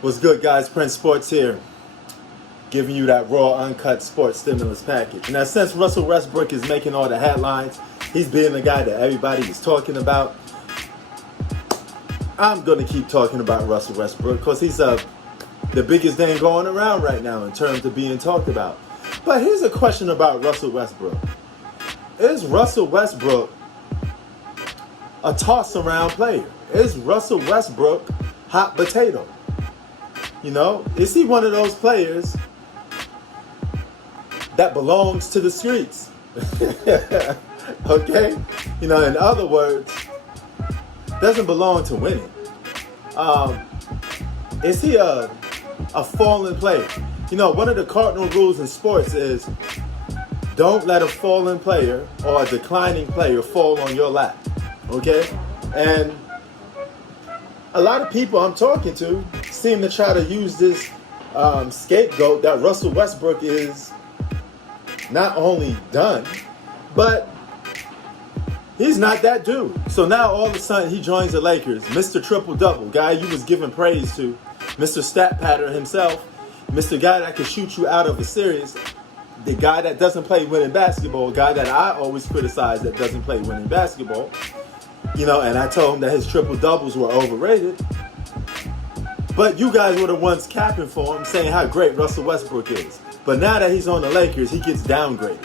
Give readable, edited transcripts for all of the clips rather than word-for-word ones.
What's good, guys? Prince Sports here, giving you that raw, uncut sports stimulus package. Now, since Russell Westbrook is making all the headlines, he's being the guy that everybody is talking about, I'm going to keep talking about Russell Westbrook because he's the biggest thing going around right now in terms of being talked about. But here's a question about Russell Westbrook. Is Russell Westbrook a toss-around player? Is Russell Westbrook hot potato? You know, is he one of those players that belongs to the streets? Okay? You know, in other words, doesn't belong to winning. Is he a fallen player? You know, one of the cardinal rules in sports is don't let a fallen player or a declining player fall on your lap. Okay? And a lot of people I'm talking to seem to try to use this scapegoat that Russell Westbrook is not only done, but he's not that dude. So now all of a sudden he joins the Lakers, Mr. Triple-Double, guy you was giving praise to, Mr. Stat Pattern himself, Mr. Guy that can shoot you out of a series, the guy that doesn't play winning basketball, a guy that I always criticize that doesn't play winning basketball. You know, and I told him that his triple-doubles were overrated. But you guys were the ones capping for him, saying how great Russell Westbrook is. But now that he's on the Lakers, he gets downgraded.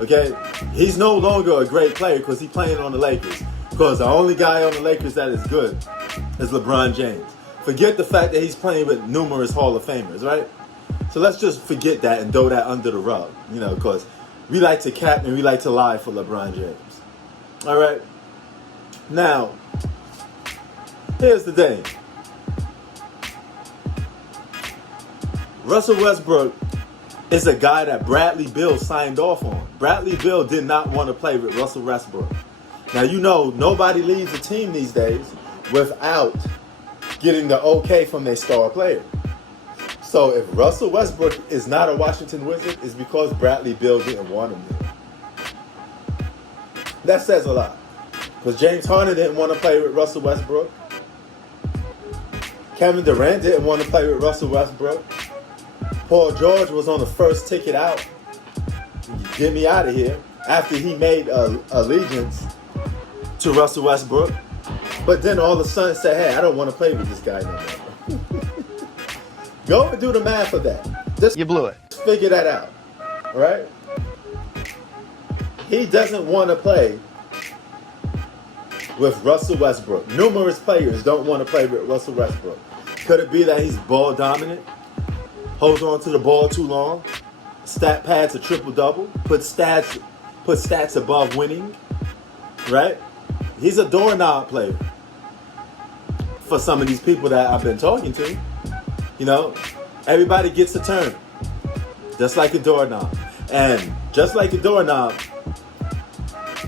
Okay? He's no longer a great player because he's playing on the Lakers. Because the only guy on the Lakers that is good is LeBron James. Forget the fact that he's playing with numerous Hall of Famers, right? So let's just forget that and throw that under the rug. You know, because we like to cap and we like to lie for LeBron James. All right? Now, here's the thing. Russell Westbrook is a guy that Bradley Beal signed off on. Bradley Beal did not want to play with Russell Westbrook. Now, you know, nobody leaves a team these days without getting the okay from their star player. So if Russell Westbrook is not a Washington Wizard, it's because Bradley Beal didn't want him there. That says a lot. Because James Harden didn't want to play with Russell Westbrook. Kevin Durant didn't want to play with Russell Westbrook. Paul George was on the first ticket out. Get me out of here. After he made allegiance to Russell Westbrook. But then all of a sudden said, hey, I don't want to play with this guy no more. Go and do the math of that. Just you blew it. Figure that out. Right? He doesn't want to play with Russell Westbrook. Numerous players don't want to play with Russell Westbrook. Could it be that he's ball dominant? Holds on to the ball too long? Stat pads a triple-double? Put stats above winning? Right? He's a doorknob player. For some of these people that I've been talking to. You know, everybody gets a turn. Just like a doorknob. And just like a doorknob,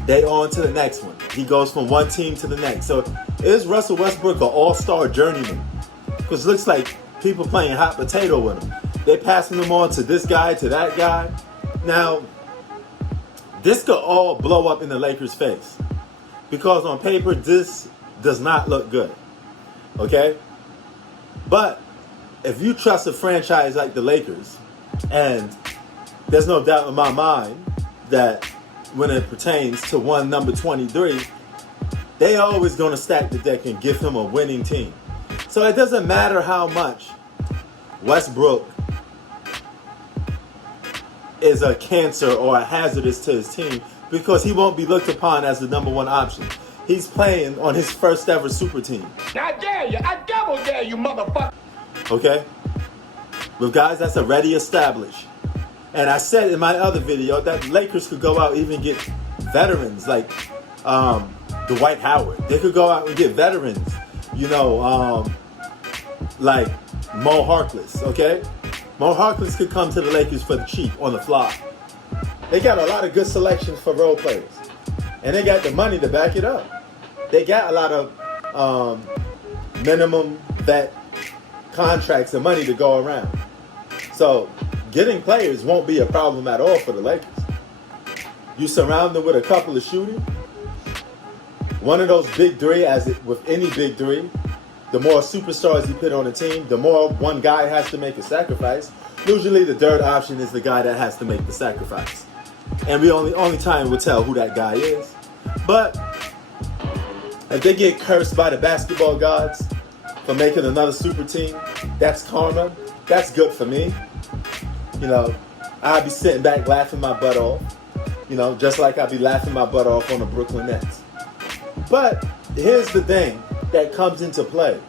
they on to the next one. He goes from one team to the next. So is Russell Westbrook an all-star journeyman? Because it looks like people playing hot potato with him. They're passing him on to this guy, to that guy. Now, this could all blow up in the Lakers' face. Because on paper, this does not look good. Okay? But if you trust a franchise like the Lakers, and there's no doubt in my mind that when it pertains to one number 23, they always going to stack the deck and give him a winning team. So it doesn't matter how much Westbrook is a cancer or a hazardous to his team, because he won't be looked upon as the number one option. He's playing on his first ever super team. I dare you. I double dare you, motherfucker. Okay? With guys that's already established. And I said in my other video that the Lakers could go out and even get veterans like Dwight Howard. They could go out and get veterans, you know, like Mo Harkless, okay? Mo Harkless could come to the Lakers for the cheap on the fly. They got a lot of good selections for role players. And they got the money to back it up. They got a lot of minimum vet contracts and money to go around. So getting players won't be a problem at all for the Lakers. You surround them with a couple of shooting. One of those big three, as it with any big three, the more superstars you put on a team, the more one guy has to make a sacrifice. Usually the third option is the guy that has to make the sacrifice. And we only time will tell who that guy is. But if they get cursed by the basketball gods for making another super team, that's karma. That's good for me. You know, I'll be sitting back laughing my butt off. You know, just like I'll be laughing my butt off on the Brooklyn Nets. But here's the thing that comes into play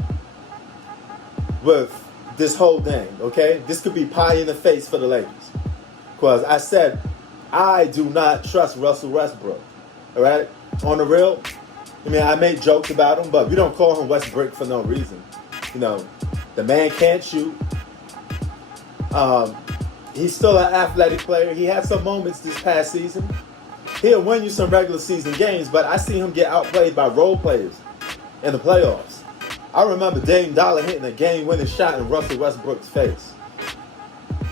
with this whole thing, okay? This could be pie in the face for the Lakers. Because I said, I do not trust Russell Westbrook, all right? On the real, I mean, I made jokes about him, but we don't call him Westbrook for no reason. You know, the man can't shoot. He's still an athletic player. He had some moments this past season. He'll win you some regular season games, but I see him get outplayed by role players in the playoffs. I remember Dame Dollar hitting a game-winning shot in Russell Westbrook's face.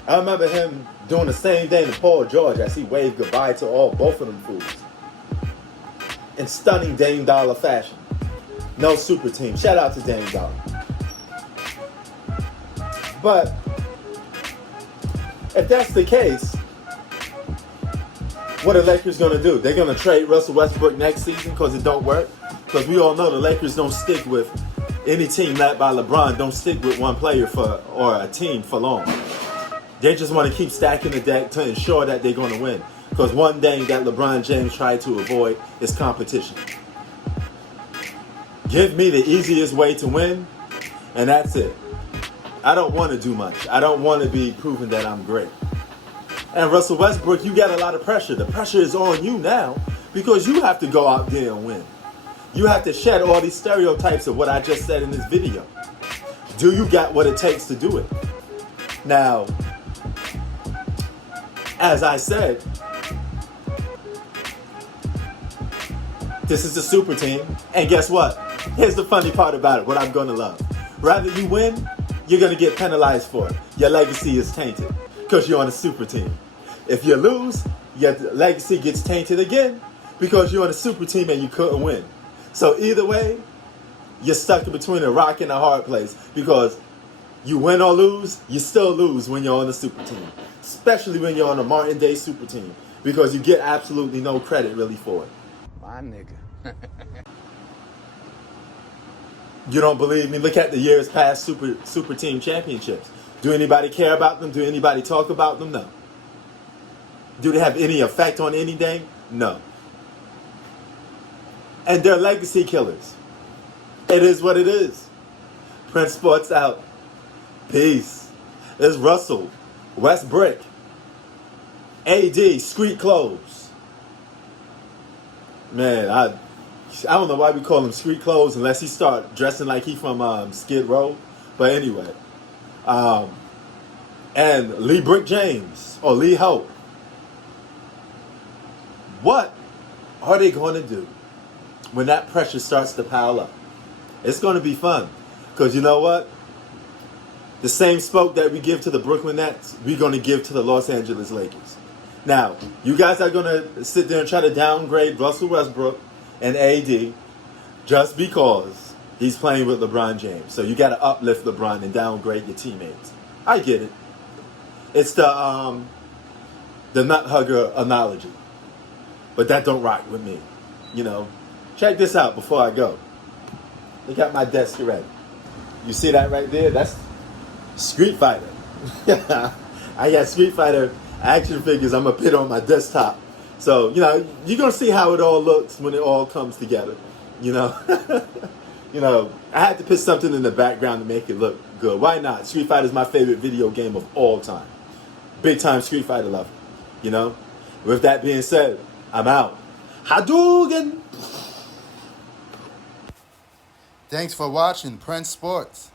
I remember him doing the same thing to Paul George as he waved goodbye to both of them fools. In stunning Dame Dollar fashion. No super team. Shout out to Dame Dollar. But if that's the case, what are the Lakers going to do? They're going to trade Russell Westbrook next season because it don't work? Because we all know the Lakers don't stick with any team led by LeBron, don't stick with one player or a team for long. They just want to keep stacking the deck to ensure that they're going to win. Because one thing that LeBron James tried to avoid is competition. Give me the easiest way to win, and that's it. I don't want to do much. I don't want to be proving that I'm great. And Russell Westbrook, you got a lot of pressure. The pressure is on you now because you have to go out there and win. You have to shed all these stereotypes of what I just said in this video. Do you got what it takes to do it? Now, as I said, this is the super team. And guess what? Here's the funny part about it, what I'm going to love. Rather you win, you're going to get penalized for it. Your legacy is tainted because you're on a super team. If you lose, your legacy gets tainted again because you're on a super team and you couldn't win. So either way, you're stuck in between a rock and a hard place because you win or lose, you still lose when you're on a super team. Especially when you're on a Martin Day super team because you get absolutely no credit really for it. My nigga. You don't believe me? Look at the years past super team championships. Do anybody care about them? Do anybody talk about them? No. Do they have any effect on anything? No. And they're legacy killers. It is what it is. Prince Sports out. Peace. It's Russell Westbrook. AD, street clothes. Man, I don't know why we call him street clothes unless he start dressing like he from Skid Row. But anyway. And Lee Brick James or Lee Hope. What are they going to do when that pressure starts to pile up? It's going to be fun. Because you know what? The same smoke that we give to the Brooklyn Nets, we're going to give to the Los Angeles Lakers. Now, you guys are going to sit there and try to downgrade Russell Westbrook and AD just because he's playing with LeBron James. So you got to uplift LeBron and downgrade your teammates. I get it. It's the nut hugger analogy. But that don't rock with me. You know, check this out before I go. Look at my desk ready. You see that right there? That's Street Fighter. I got Street Fighter action figures I'm going to put on my desktop. So, you know, you're going to see how it all looks when it all comes together. You know, you know, I had to put something in the background to make it look good. Why not? Street Fighter is my favorite video game of all time. Big time Street Fighter lover. You know, with that being said, I'm out. Hadouken! Thanks for watching Prince Sports.